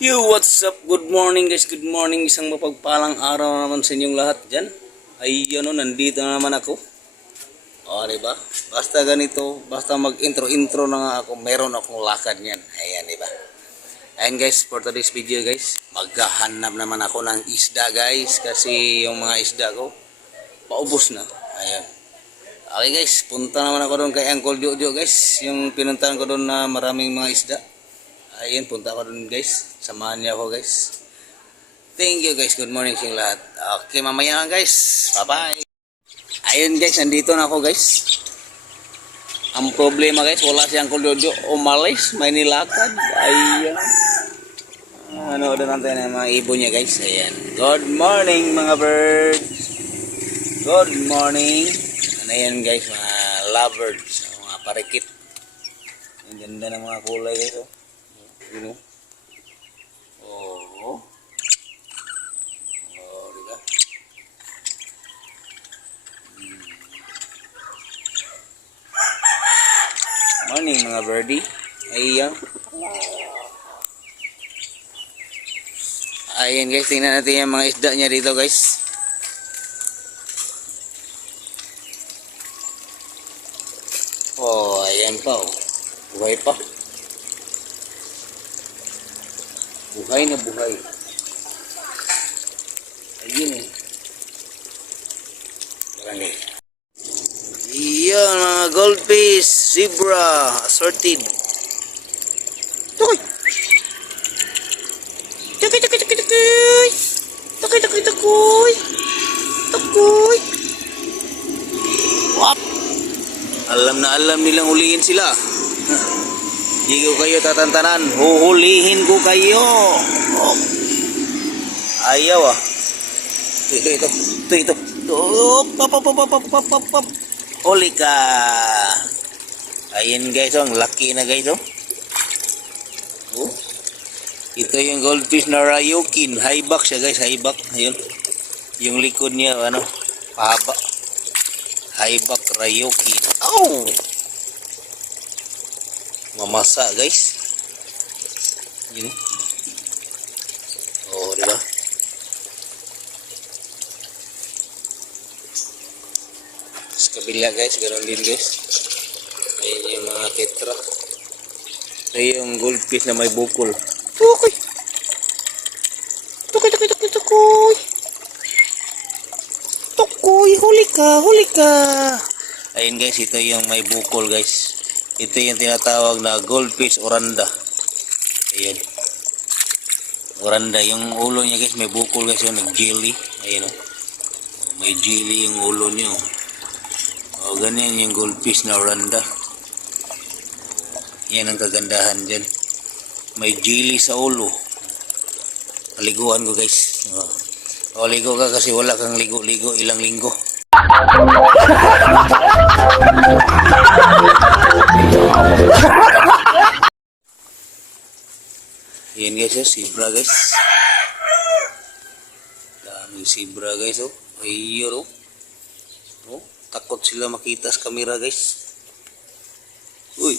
Yo, what's up? Good morning guys, good morning. Isang mapagpalang araw naman sa inyong lahat dyan. Ay, ano, nandito na naman ako. O, diba? Basta ganito, basta mag-intro-intro na nga ako, meron akong lakad niyan. Ayan, diba? Ayan guys, for today's video guys, maghahanap naman ako ng isda guys, kasi yung mga isda ko, paubos na. Ayan. Okay guys, punta naman ako doon kay Uncle Jojo guys, yung pinuntahan ko doon na maraming mga isda. Ayun, punta ako doon guys. Samahan niyo ako guys. Thank you guys. Good morning sa lahat. Okay, mamaya lang guys. Bye-bye. Ayun guys, nandito na ako guys. Ang problema guys, wala si Uncle Jojo. Umalis, may nilakad. Ayan. Ano doon natin ang mga ibon niya guys. Ayan. Good morning mga birds. Good morning. Ano guys, mga lovebirds. Mga parikit. Ang ganda ng mga kulay guys. Oh. Yun o. Oo. Oo, di ba? Hmm. Morning mga birdie. Ayan. Ayan guys, tingnan natin yung mga isda niya dito guys. Oh, ayan pa oh. Buhay pa. Buhay na buhay. Ayun eh. Marami. Iyan mga goldfish, zebra, assorted. Tukoy! Tukoy, tukoy, tukoy, tukoy! Tukoy, tukoy, tukoy! Tukoy! Wap! Alam na alam nilang huliin sila. Hindi ko kayo tatantanan. Huhulihin ko kayo. Oh. Ayaw ah. Ito, ito, ito. Ito, ito. Oh, pop, pop, pop, pop, pop, pop, pop. Huli ka. Ayan guys, oh, ang laki na guys. Oh. oh. Ito yung goldfish na Ryukin. High back siya guys, high back. Ayun. Yung likod niya, ano, pahaba. High back Ryukin. Oh! Mamasa guys. Yun. Oh di ba? Sa kabila guys ganoon din guys. Ayun yung mga tetra. Ayun yung goldfish na may bukol. Tukoy! Tukoy tukoy tukoy tukoy! Tukoy huli ka huli ka! Ayun guys ito yung may bukol guys ito yung tinatawag na goldfish oranda. Ayan. Oranda. Yung ulo niya guys, may bukol guys yung nag-jelly. Ayan o. Oh. May jelly yung ulo niya. O, oh, ganyan yung goldfish na oranda. Yan ang kagandahan dyan. May jelly sa ulo. Paliguan ko guys. O, oh, ligo ka kasi wala kang ligo-ligo ilang linggo. Yan guys, oh, zebra guys. Daming zebra guys, oh. Ayun, oh. oh. Takot sila makita sa camera guys. Uy.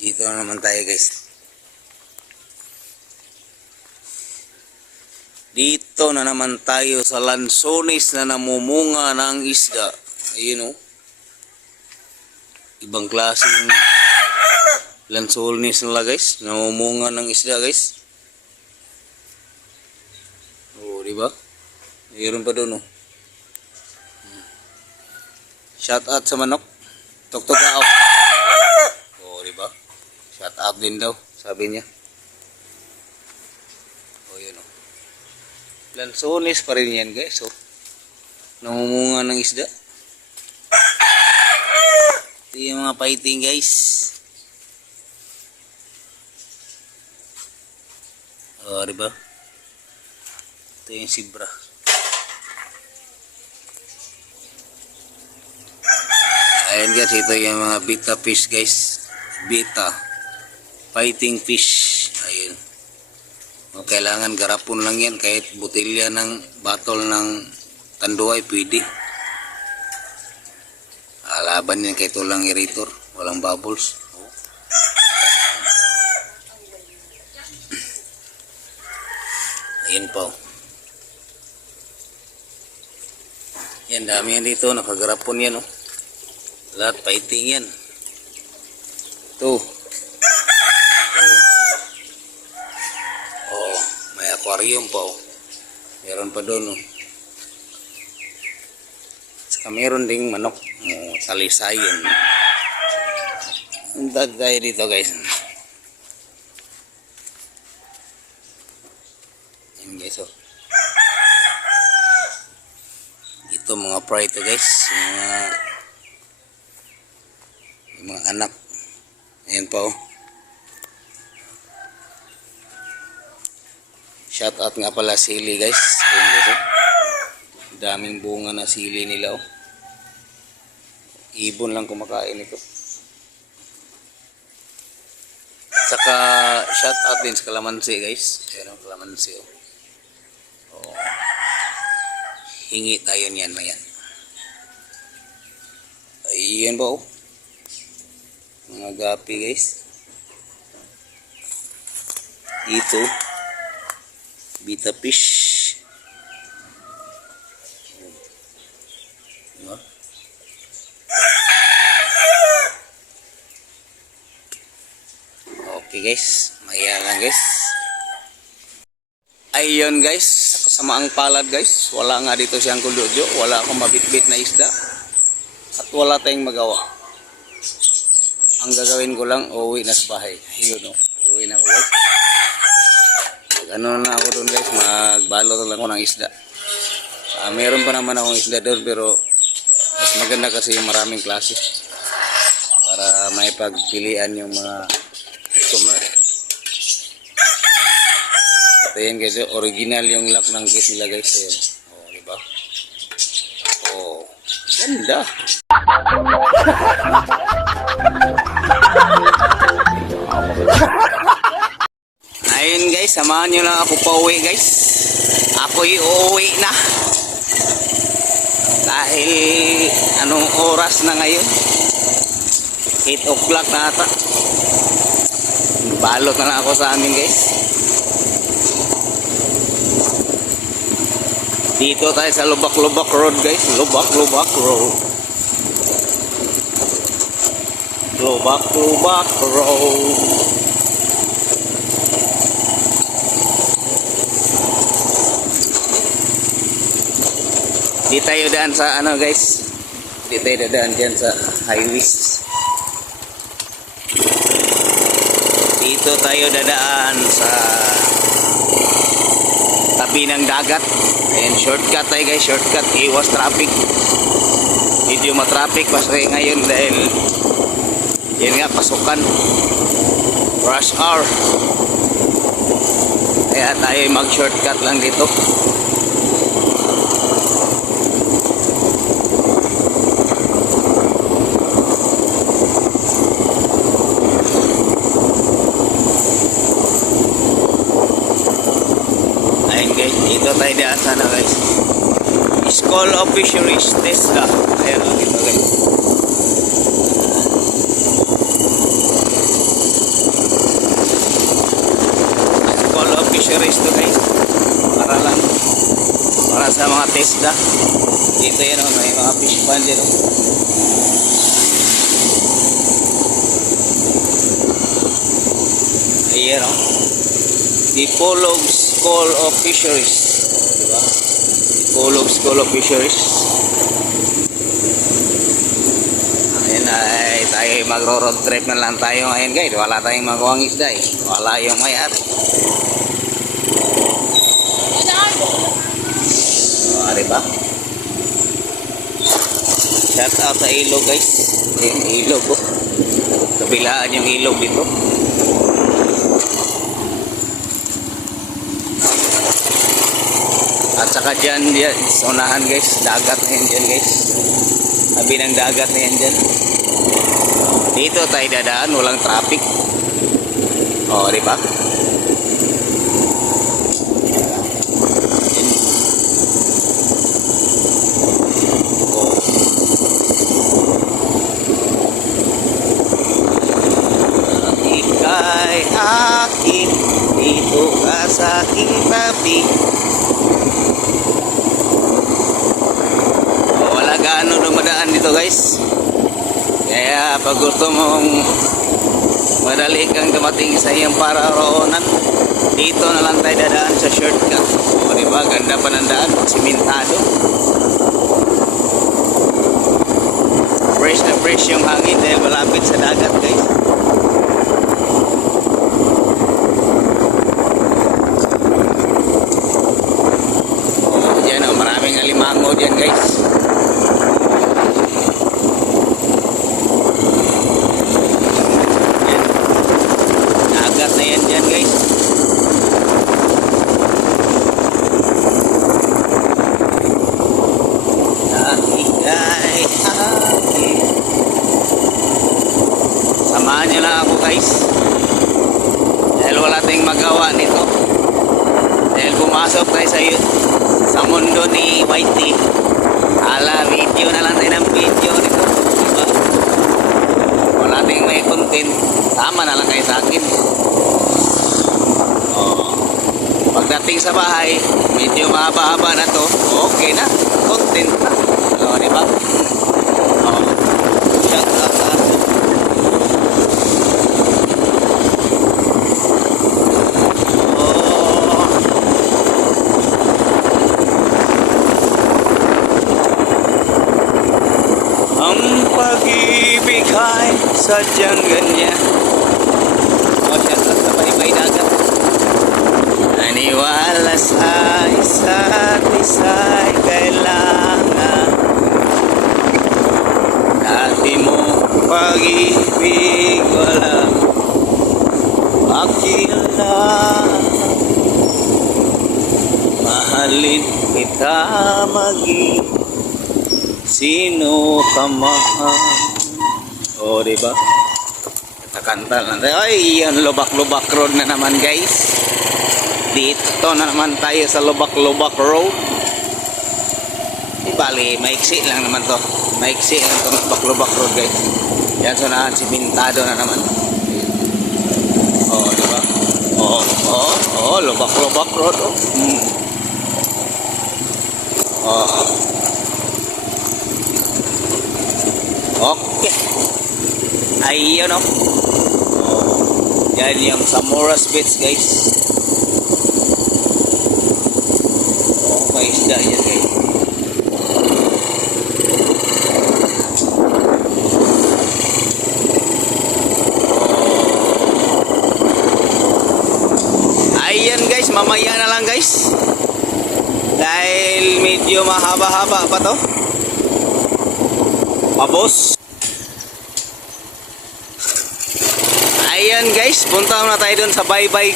Dito na naman tayo guys. Dito na naman tayo sa lansones na namumunga ng isda. Ayun, oh. Ibang klase yung lansones nila guys. Namumunga ng isda guys. Oh, di ba? Mayroon pa doon oh. Shout out sa manok. Tok-tok out. Oh, di ba? Shout out din daw, sabi niya. Oh, yun oh. Lansones pa rin yan guys. Oh. Namumunga ng isda. Ito yung mga fighting guys. Oh, di ba? Ito yung zebra. Ayan guys, ito yung mga beta fish guys. Beta. Fighting fish. Ayun. O, kailangan garapon lang yan kahit botelya ng batol ng tanduay pwede. Alaban yan kahit walang irritor. Walang bubbles. Yan po. Yan, dami yan dito. Nakagarapon yan, oh. Lahat fighting yan. Ito. Oh. Oh, may aquarium pa, oh. Meron pa doon, oh. Saka meron ding manok. Oh, salisayan. Ang dad tayo dito, guys. Yan, guys, oh. Ito mga fry to guys. Yung mga, mga anak. Ayan pa oh. Shout out nga pala sili guys. Ayan guys oh. Daming bunga na sili nila oh. Ibon lang kumakain ito. Saka shout out din sa kalamansi guys. Ayan oh, kalamansi oh. Oh hingi tayo niyan mayan. Ayan ba oh. Mga gapi guys. Dito. Bita fish. Diba? Okay guys. Maya lang guys. Ayun guys, sa kasamaang palad guys, wala nga dito siyang kuldudyo, wala akong mabitbit na isda. At wala tayong magawa. Ang gagawin ko lang, uuwi na sa bahay. Ayun o, uuwi na ako guys. Ano na ako doon guys, magbalot lang ako ng isda. Ah, meron pa naman akong isda doon pero mas maganda kasi maraming klase. Para may pagpilian yung mga Ito yan guys, original yung lock ng gate nila guys. Ayan. Oh, di ba? Oh, ganda. Ayun guys, samahan nyo lang ako pauwi guys. Ako'y uuwi na. Dahil anong oras na ngayon? 8 o'clock na ata. Balot na lang ako sa amin guys. Dito tayo sa Lubak-Lubak Road guys. Lubak-Lubak Road. Lubak-Lubak Road. Di tayo daan sa ano guys. Di tayo dadaan dyan sa highways. Dito tayo dadaan sa tabi ng dagat. Ayan, shortcut tayo guys, shortcut. Iwas traffic. Medyo matraffic kasi ngayon dahil yun nga, pasukan. Rush hour. Kaya tayo mag-shortcut lang dito. Ayun guys, dito tayo daan sana guys. School of Fisheries, TESDA. Ayan, dito guys. School of Fisheries to guys. Para lang. Para sa mga TESDA. Dito yan oh, may mga fish pond dyan oh. Ayan oh. Dipolog School of Fisheries. Dipolog School of Fisheries. Ayun ay tayo magro-road trip na lang tayo ngayon guys. Wala tayong magawang isda eh. Wala yung mayat. O, diba? Shout out sa ilog guys. Yung ilog oh. Kabilaan yung ilog dito. Saka dyan, dyan, sa unahan guys, dagat na yan guys. Sabi ng dagat na yan dyan. Dito tayo dadaan, walang traffic. O, di ba? Akin, dito ka sa aking tabi. Oh, wala gaano dumadaan dito guys. Kaya pag gusto mong madali kang dumating sa iyong pararoonan, dito na lang tayo dadaan sa shortcut. O diba, ganda pa ng daan, simentado. Fresh na fresh yung hangin dahil malapit sa dagat guys. Oh, yan o, maraming alimango dyan guys. Yan. Dagat na yan dyan guys. Nakikay akin. Samahan niyo lang ako guys. Dahil wala tayong magawa nito. Dahil pumasok tayo sa, sa mundo ni Whitey. Ala, video na lang tayo ng video nito. Diba? Wala tayong may content. Tama na lang kayo sa akin. Pagdating sa bahay, medyo mahaba-haba na to. Okay na. Content na. O, di ba? Oh. Shut up sa akin. Oh. Ang pag-ibig ay sadyang ganyan. O, shut up sa baybay dagat. Naniwala sa isa't isa'y kailangan Dati mo pag-ibig wala Akila Mahalin kita maging Sino ka man O diba? Kakanta lang tayo Ay, yan lubak-lubak road na naman guys dito na naman tayo sa Lubak-Lubak Road. Di bali, maiksi lang naman to. Maiksi lang to Lubak-Lubak Road guys. Yan sunahan si Bintado na naman. Oh, di ba? Oh, oh, oh, Lubak-Lubak Road. Oh. Hmm. Oh. Okay. Ayun oh. Oh. Yan yung Samoras Beach guys. Oh, may isda yan guys. Ayan guys, mamaya na lang guys. Dahil medyo mahaba-haba pa to. Pabos. Ayan guys, punta na tayo dun sa baybay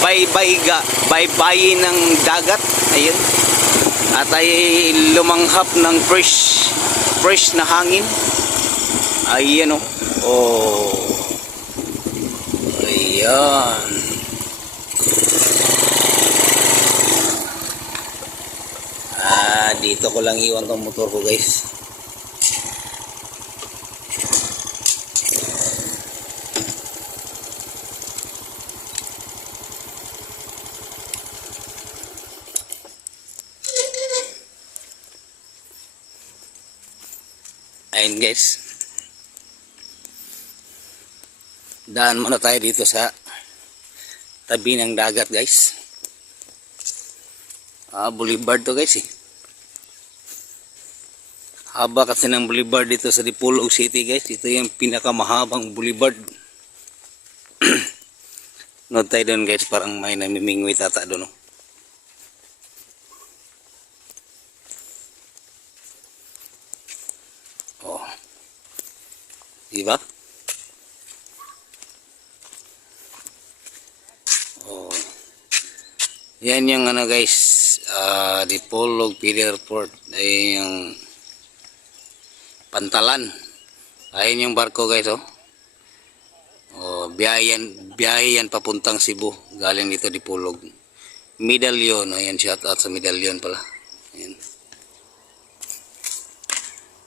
baybay ga baybay ng dagat. Ayun. At ay lumanghap ng fresh fresh na hangin. Ayan oh. Oh. Ayan. Ah, dito ko lang iwan tong motor ko guys. Ayun guys. Daan muna tayo dito sa tabi ng dagat guys. Ah, boulevard to guys eh. Haba kasi ng boulevard dito sa Dipolog City guys. Ito yung pinakamahabang boulevard. Note tayo doon guys, parang may namimingwit ata doon. Oh. Oh. Diba? Oh. Yan yung ano guys, uh, Dipolog PD Airport ay yung pantalan. Ayun yung barko guys oh. Oh, biyayan, biyahe yan papuntang Cebu. Galing dito Dipolog. Medallion, ayan shout out sa Medallion pala. Ayan.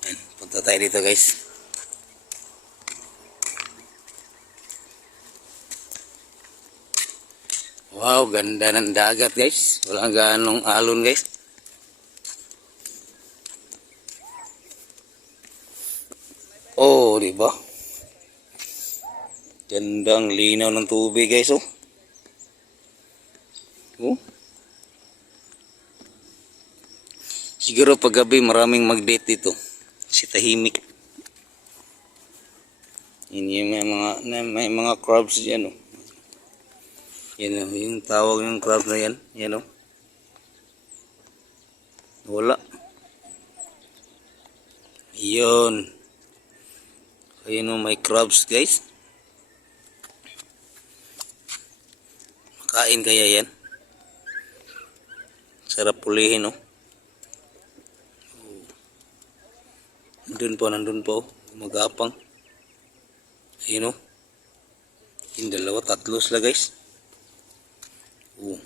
Ayan, punta tayo dito guys. Wow, ganda ng dagat guys. Walang ganong alon guys. Oh, di ba? Gandang linaw ng tubig guys oh. Oh. Siguro paggabi maraming mag-date dito. Si tahimik. Yun yung may mga, may mga crabs dyan oh. Yan oh, yung tawag ng crab na yan. Yan oh. Wala. Yun. Ayun oh, may crabs guys. Makain kaya yan? Sarap pulihin oh. Nandun po, nandun po. Magapang. Ayun oh. Yung dalawa, tatlo sila guys. Oh.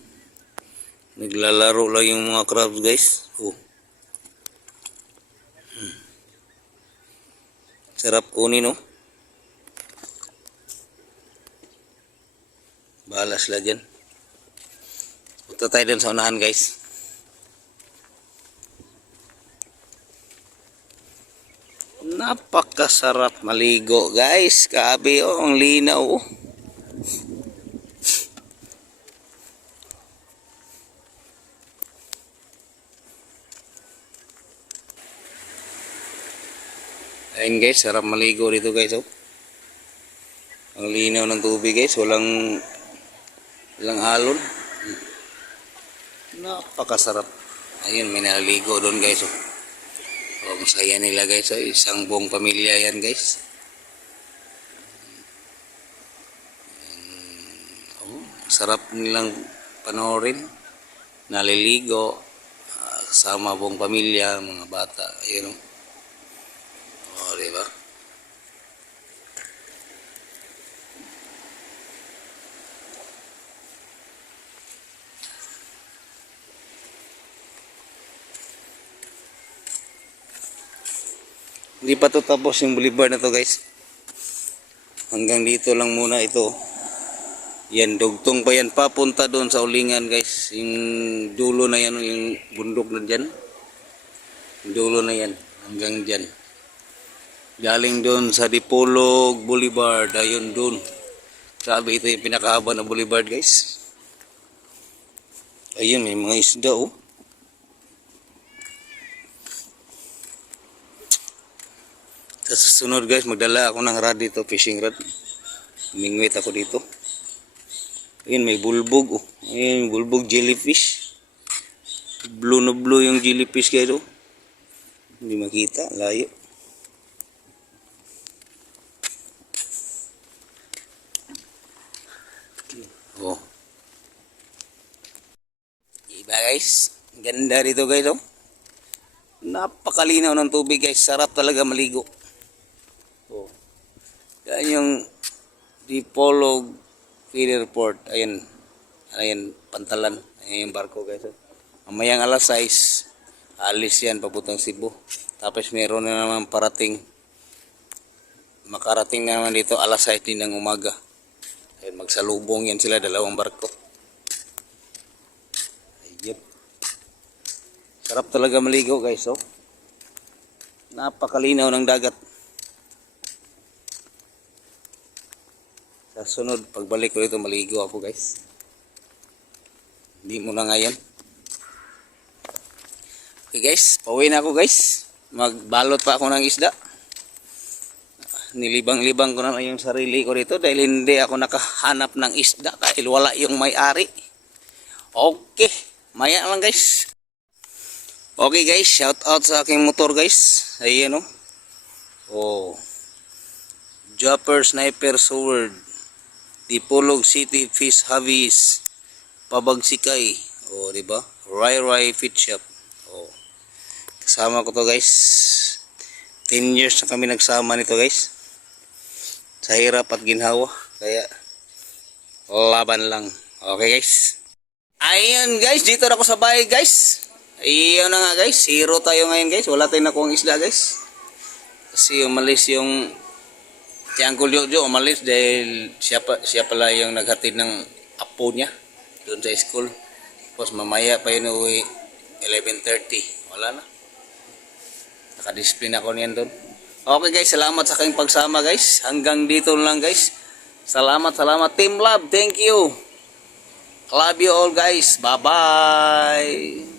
Naglalaro lang yung mga crabs guys. Oh. Sarap kunin oh. Bahala sila dyan. Punta tayo dun sa unahan guys. Napakasarap maligo guys. Kabi oh, ang linaw oh. Ayun guys, sarap maligo dito guys oh. Ang linaw ng tubig guys, walang walang alon. Napakasarap. Ayun, may naligo doon guys oh. Oh, masaya nila guys oh. Isang buong pamilya yan guys. Oh, sarap nilang panoorin. Naliligo ah, kasama buong pamilya, mga bata. Ayun oh. Oh, di ba? Hindi pa to tapos yung boulevard na to guys. Hanggang dito lang muna ito. Yan, dugtong pa yan. Papunta doon sa ulingan guys. Yung dulo na yan, yung bundok na dyan. Dulo na yan. Hanggang dyan. Galing doon sa Dipolog Boulevard. Ayun doon. Sabi ito yung pinakahaba na boulevard guys. Ayun, may mga isda oh. Sa susunod guys, magdala ako ng rod dito, fishing rod. Mingwit ako dito. Ayun, may bulbog oh. Ayun, bulbog jellyfish. Blue na blue yung jellyfish guys oh. Hindi makita, layo. Oh. Iba guys. Ganda dito guys oh. Napakalinaw ng tubig guys. Sarap talaga maligo. Oh. Yan yung Dipolog Feeder Port. Ayan. Ayan, pantalan. Ayan yung barko guys. oh. Mamayang alas 6, alis yan papuntang Cebu. Tapos meron na naman parating. Makarating na naman dito alas 6 din ng umaga. Ayan, magsalubong yan sila, dalawang barko. Ayun. Sarap talaga maligo guys, oh. Napakalinaw ng dagat. Sa sunod, pagbalik ko dito, maligo ako guys. Hindi mo na ngayon. Okay guys, pauwi na ako guys. Magbalot pa ako ng isda. Nilibang-libang ko na yung sarili ko dito dahil hindi ako nakahanap ng isda dahil wala yung may-ari. Okay, maya lang guys. Okay guys, shout out sa aking motor guys. Ayan oh. Oh. Jumper Sniper Sword. Dipolog City Fish Havis. Pabagsikay. Oh, di ba? Rai Rai Fit Shop. Oh. Kasama ko to guys. 10 years na kami nagsama nito guys. Sa hirap at ginhawa. Kaya laban lang. Okay guys. Ayun guys, dito na ako sa bahay guys. Ayun na nga guys, zero tayo ngayon guys. Wala tayong nakuha isda guys. Kasi umalis yung si Uncle Jojo umalis dahil siya, pa, siya pala yung naghatid ng apo niya. doon sa school. Tapos mamaya pa yun uwi 11.30. Wala na. Nakadiscipline ako niyan doon. Okay guys, salamat sa kayong pagsama guys. Hanggang dito lang guys. Salamat, salamat. Team Love, thank you. Love you all guys. Bye-bye.